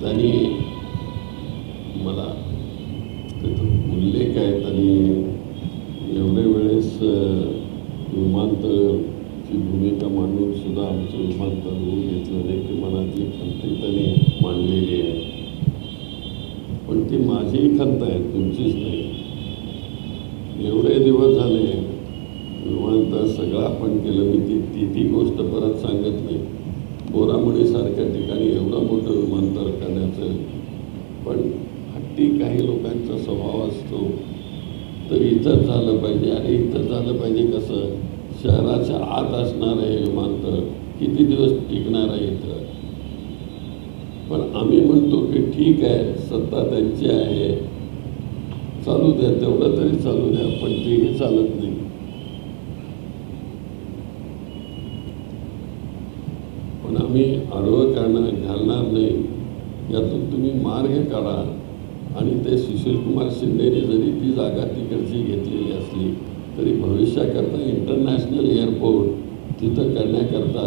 त्यांनी मला त्याचा उल्लेख आहे आणि एवढे वेळेस विमानतळची भूमिका मांडून सुद्धा आमचं विमानतळ होऊन घेतलं नाही ते मनातली खंतही त्यांनी मांडलेली आहे. पण ती माझीही खंत आहे तुमचीच नाही. एवढे दिवस झाले विमानतळ सगळा आपण केलं. मी ती ती ती गोष्ट परत सांग हट्टी काही लोकांचा स्वभाव असतो. तर इथंच झालं पाहिजे आणि इथं झालं पाहिजे कसं? शहराच्या आत असणार आहे विमानतळ किती दिवस टिकणार आहे इथं? पण आम्ही म्हणतो की ठीक आहे सत्ता त्यांची आहे. चालू द्या तेवढं तरी चालू द्या पण तेही चालत नाही. पण आम्ही आडवं काढणार घालणार नाही. यातून तुम्ही मार्ग काढा. आणि ते सुशीलकुमार शिंदेने जरी ती जागा तिकडची घेतलेली असली तरी भविष्याकरता इंटरनॅशनल एअरपोर्ट तिथं करण्याकरता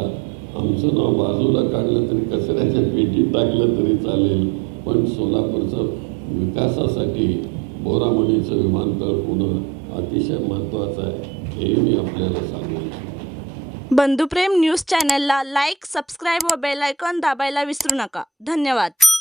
आमचं नाव बाजूला काढलं तरी कचऱ्याच्या पेटीत टाकलं तरी चालेल. पण सोलापूरचं विकासासाठी बोरामणीचं विमानतळ होणं अतिशय महत्त्वाचं आहे हे मी आपल्याला सांगू इच्छितो बंधुप्रेम न्यूज चॅनलला लाईक सबस्क्राईब व बेल दाबायला विसरू नका. धन्यवाद.